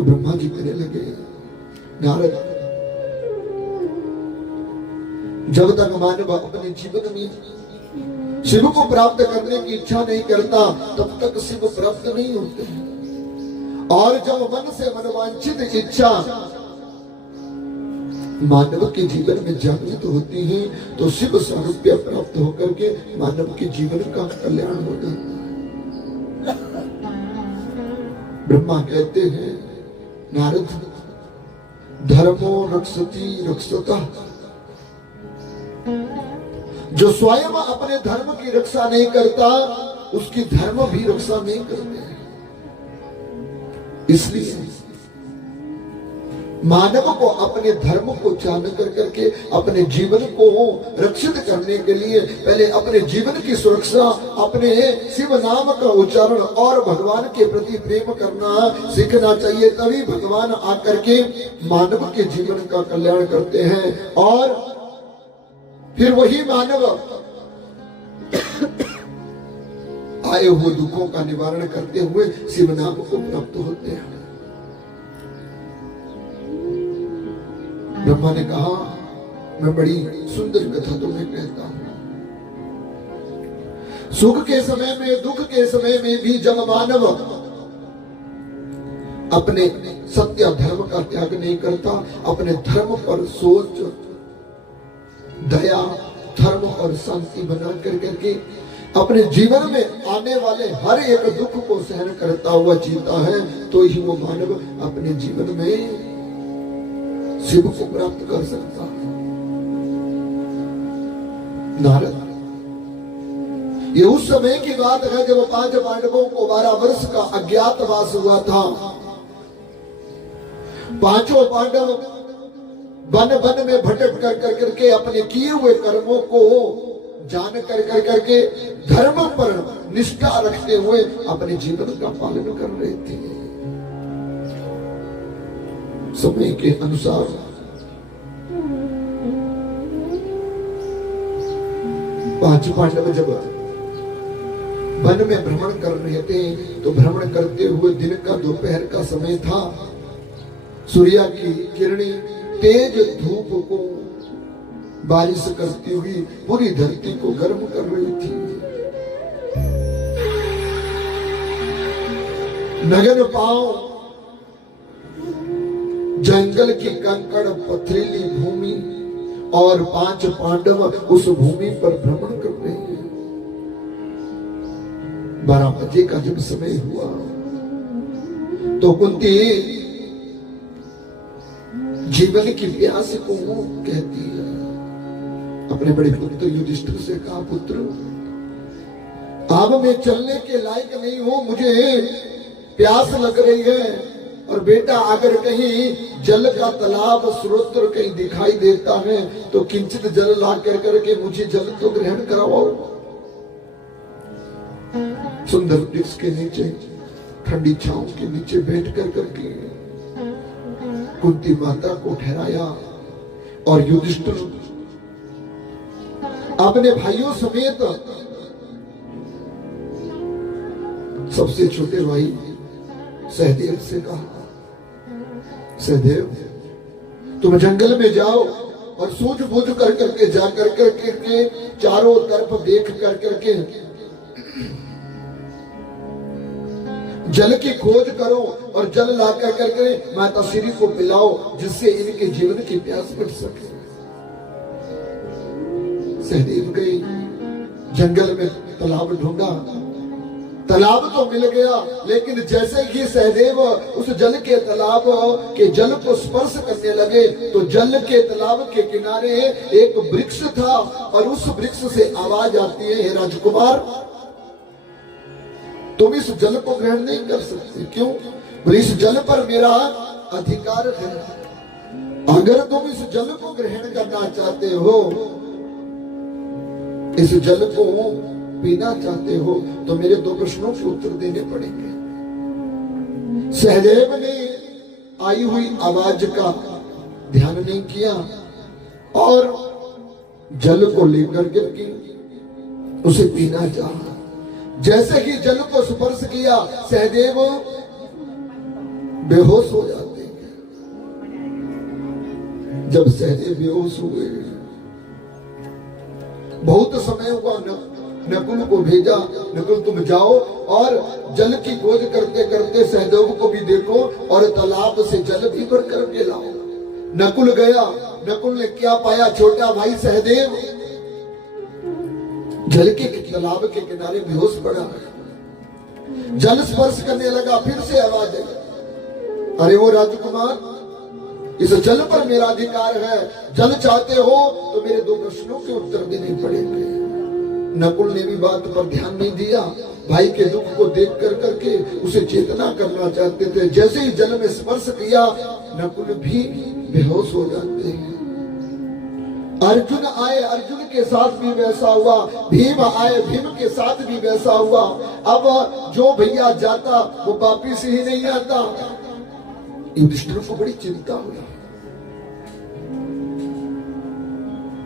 तो ब्रह्मा जी कहने लगे, नारद, जब तक मानव अपने जीवन में शिव को प्राप्त करने की इच्छा नहीं करता तब तक शिव प्राप्त नहीं होते। और जब मन से मनवांछित इच्छा मानव के जीवन में जागृत होती है तो शिव सारूप्य प्राप्त होकर के मानव के जीवन का कल्याण हो जाता है। ब्रह्मा कहते हैं, नारद, धर्मो रक्षति रक्षतः, जो स्वयं अपने धर्म की रक्षा नहीं करता उसकी धर्म भी रक्षा नहीं करते। इसलिए मानव को अपने धर्म को जान कर करके अपने जीवन को रक्षित करने के लिए पहले अपने जीवन की सुरक्षा, अपने शिव नाम का उच्चारण और भगवान के प्रति प्रेम करना सीखना चाहिए। तभी भगवान आकर के मानव के जीवन का कल्याण करते हैं और फिर वही मानव आए हुए दुखों का निवारण करते हुए शिव नाम को प्राप्त होते हैं। ब्रह्मा ने कहा, मैं बड़ी सुंदर कथा तुम्हें कहता हूं। सुख के समय में, दुख के समय में भी जब मानव अपने सत्य धर्म का त्याग नहीं करता, अपने धर्म पर सोच, दया, धर्म और शांति बना कर करके अपने जीवन में आने वाले हर एक दुख को सहन करता हुआ जीता है, तो ही वो मानव अपने जीवन में शिव को प्राप्त कर सकता है। नारद, ये उस समय की बात है जब 5 पांडवों को 12 वर्ष का अज्ञातवास हुआ था। 5 पांडव वन वन में भटक कर करके अपने किए हुए कर्मों को जान कर करके धर्म पर निष्ठा रखते हुए अपने जीवन का पालन कर रहे थे। समय के अनुसार 5 पांडव जब वन में भ्रमण कर रहे थे तो भ्रमण करते हुए दिन का दोपहर का समय था। सूर्य की किरणें तेज धूप को बारिश करती हुई पूरी धरती को गर्म कर रही थी। नगर पांव जंगल की कंकड़ पथरीली भूमि और 5 पांडव उस भूमि पर भ्रमण कर रहे हैं। 12 बजे का जब समय हुआ तो कुंती जीवन की प्यास को कहती है, अपने बड़े पुत्र युधिष्ठिर से कहा, पुत्र, अब मैं चलने के लायक नहीं हूं, मुझे प्यास लग रही है। और बेटा, अगर कहीं जल का तालाब स्रोत कहीं दिखाई देता है तो किंचित जल ला कर करके मुझे जल तो ग्रहण कराओ। सुंदर वृक्ष के नीचे ठंडी छांव के नीचे बैठ कर करके कुंती माता को ठहराया और युधिष्ठिर अपने भाइयों समेत सबसे छोटे भाई सहदेव से कहा, सहदेव, तुम जंगल में जाओ और सूझबूझ कर करके जाकर करके चारों तरफ देख कर करके जल की खोज करो और जल ला कर करके माता श्री को पिलाओ, जिससे इनके जीवन की प्यास मिट सके। सहदेव गए, जंगल में तालाब ढूंढा, तालाब तो मिल गया, लेकिन जैसे ही सहदेव उस जल के तालाब के जल को स्पर्श करने लगे तो जल के तालाब के किनारे एक वृक्ष था और उस वृक्ष से आवाज आती है, हे राजकुमार, तुम इस जल को ग्रहण नहीं कर सकते। क्यों? बोले, इस जल पर मेरा अधिकार है। अगर तुम इस जल को ग्रहण करना चाहते हो, इस जल को पीना चाहते हो, तो मेरे 2 प्रश्नों के उत्तर देने पड़ेंगे। सहदेव ने आई हुई आवाज का ध्यान नहीं किया और जल को लेकर के उसे पीना चाहा। जैसे ही जल को स्पर्श किया, सहदेव बेहोश हो जाते हैं। जब सहदेव बेहोश हुए, बहुत समय हुआ, नकुल को भेजा, नकुल तुम जाओ और जल की खोज करते करते सहदेव को भी देखो और तालाब से जल भी भर करके लाओ। नकुल गया, नकुल ने क्या पाया? छोटा भाई सहदेव जल के तालाब के किनारे बेहोश पड़ा। जल स्पर्श करने लगा, फिर से आवाज आई, अरे वो राजकुमार, इस जल पर मेरा अधिकार है, जल चाहते हो तो मेरे दो प्रश्नों के उत्तर देने पड़ेंगे। नकुल ने भी बात पर ध्यान नहीं दिया, भाई के दुख को देख कर करके उसे चेतना करना चाहते थे। जैसे ही जल में स्पर्श किया, नकुल भी बेहोश हो जाते हैं। अर्जुन आए, अर्जुन के साथ भी वैसा हुआ, भीम आए, भीम के साथ भी वैसा हुआ। अब जो भैया जाता वो वापिस ही नहीं आता। युधिष्ठिर को बड़ी चिंता हुई।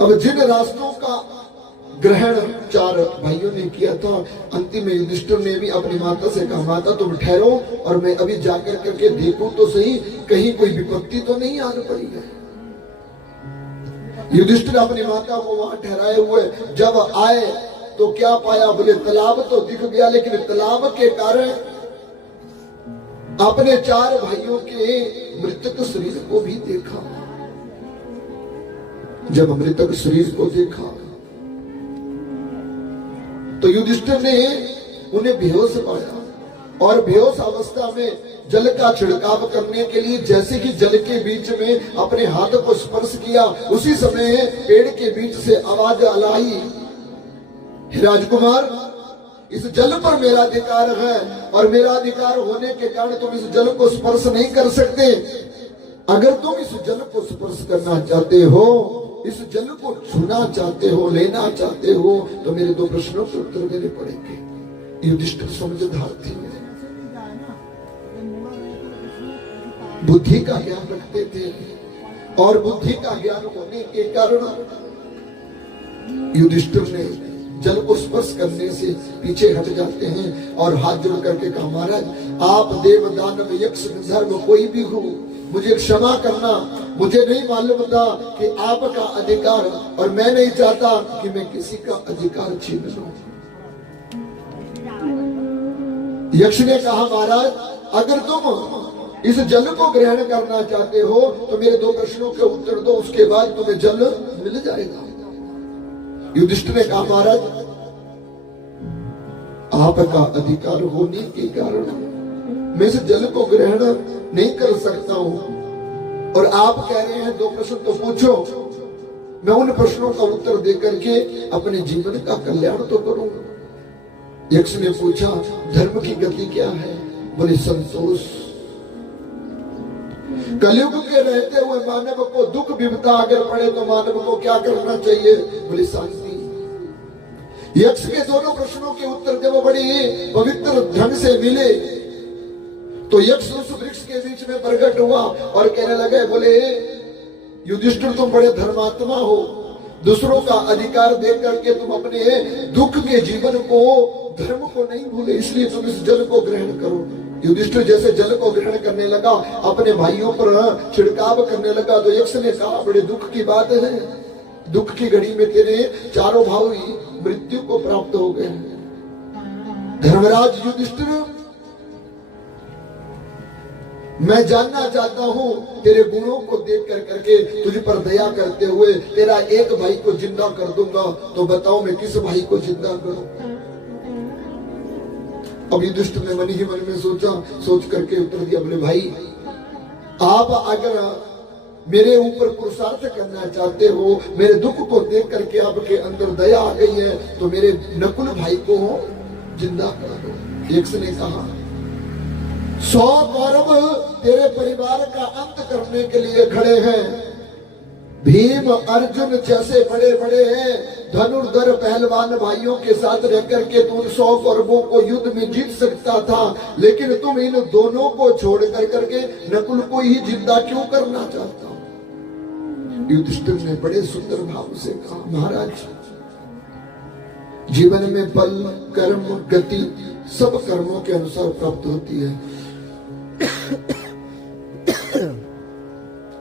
अब जिन रास्तों का ग्रहण चार भाइयों ने किया था, अंतिम में युधिष्ठिर ने भी अपनी माता से कहा, माता तुम ठहरो और मैं अभी जाकर करके देखूं तो सही, कहीं कोई विपत्ति तो नहीं आने पड़ी है। युधिष्ठिर अपनी माता को वहां ठहराए हुए जब आए तो क्या पाया? बोले तालाब तो दिख गया, लेकिन तालाब के कारण अपने चार भाइयों के मृतक शरीर को भी देखा। जब मृतक शरीर को देखा तो युधिष्ठिर ने उन्हें बेहोश पाया और बेहोश अवस्था में जल का छिड़काव करने के लिए जैसे कि जल के बीच में अपने हाथ को स्पर्श किया, उसी समय पेड़ के बीच से आवाज आई, राजकुमार, इस जल पर मेरा अधिकार है और मेरा अधिकार होने के कारण तुम इस जल को स्पर्श नहीं कर सकते। अगर तुम इस जल को स्पर्श करना चाहते हो, इस जल को छूना चाहते हो, लेना चाहते हो, तो मेरे दो प्रश्नों के उत्तर देने पड़ेंगे। युधिष्ठिर समझदार थे, बुद्धि का ज्ञान रखते थे और बुद्धि का ज्ञान होने के कारण युधिष्ठिर ने जल को स्पर्श करने से पीछे हट जाते हैं और हाथ जोड़ करके कहा, महाराज आप देव दानव यक्ष धर्म कोई भी हो, मुझे क्षमा करना, मुझे नहीं मालूम था कि आपका अधिकार, और मैं नहीं चाहता कि मैं किसी का अधिकार छीन लूं। यक्ष ने कहा, महाराज अगर तुम इस जल को ग्रहण करना चाहते हो तो मेरे दो प्रश्नों के उत्तर दो, उसके बाद तुम्हें जल मिल जाएगा। युधिष्ठिर ने कहा, महाराज आपका अधिकार होने के कारण मैं इस जल को ग्रहण नहीं कर सकता हूं, और आप कह रहे हैं दो प्रश्न तो पूछो, मैं उन प्रश्नों का उत्तर देकर के अपने जीवन का कल्याण तो करूंगा। यक्ष ने पूछा, धर्म की गति क्या है? बोले संतोष। कलयुग के रहते हुए मानव को दुख विपदा अगर पड़े तो मानव को क्या करना चाहिए? बोले शांति। यक्ष के दोनों प्रश्नों के उत्तर जब बड़ी पवित्र ढंग से मिले तो यक्ष उस वृक्ष के बीच में प्रकट हुआ और कहने लगे, बोले युधिष्ठिर तुम बड़े धर्मात्मा हो, दूसरों का अधिकार दे करके तुम अपने दुख के जीवन को, धर्म को नहीं भूले, इसलिए तुम इस जल को ग्रहण करो। युधिष्ठिर जैसे जल को ग्रहण करने लगा, अपने भाइयों पर छिड़काव करने लगा, तो यक्ष ने कहा, बड़े दुख की बात है, दुख की घड़ी में तेरे चारों भाई मृत्यु को प्राप्त हो गए। धर्मराज युधिष्ठिर, मैं जानना चाहता हूं तेरे गुणों को देख कर करके तुझ पर दया करते हुए तेरा एक भाई को जिंदा कर दूंगा, तो बताओ मैं किस भाई को जिंदा करूं? अब युधिष्ठिर ने मन ही मन में सोचा, सोच करके उत्तर दिया, बोले भाई आप अगर मेरे ऊपर पुरुषार्थ करना चाहते हो, मेरे दुख को देख करके आपके अंदर दया आ गई है, तो मेरे नकुल भाई को जिंदा कर दो। यक्ष ने कहा, 100 कौरव तेरे परिवार का अंत करने के लिए खड़े हैं, भीम अर्जुन जैसे बड़े बड़े हैं धनुर्धर पहलवान भाइयों के साथ रह करके तुम 100 कौरवों को युद्ध में जीत सकता था, लेकिन तुम इन दोनों को छोड़ कर करके नकुल को ही जिंदा क्यों करना चाहता हो? युधिष्ठिर ने बड़े सुंदर भाव से कहा, महाराज जीवन में बल, कर्म, गति सब कर्मों के अनुसार प्राप्त होती है।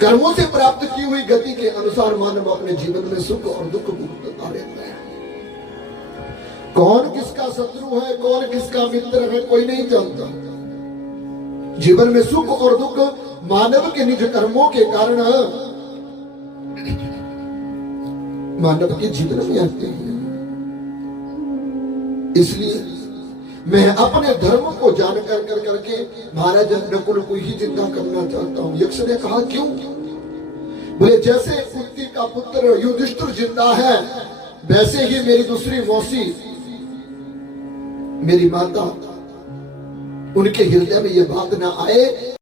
कर्मों से प्राप्त की हुई गति के अनुसार मानव अपने जीवन में सुख और दुख भुगतता रहता है। कौन किसका शत्रु है, कौन किसका मित्र है, कोई नहीं जानता। जीवन में सुख और दुख मानव के निज कर्मों के कारण मानव के जीवन में आते हैं। इसलिए मैं अपने धर्म को जानकर कर करके महाराज नकुल को ही जिंदा करना चाहता हूं। यक्ष ने कहा क्यों? बोले जैसे कुंती का पुत्र युधिष्ठिर जिंदा है, वैसे ही मेरी दूसरी मौसी, मेरी माता, उनके हृदय में ये बात ना आए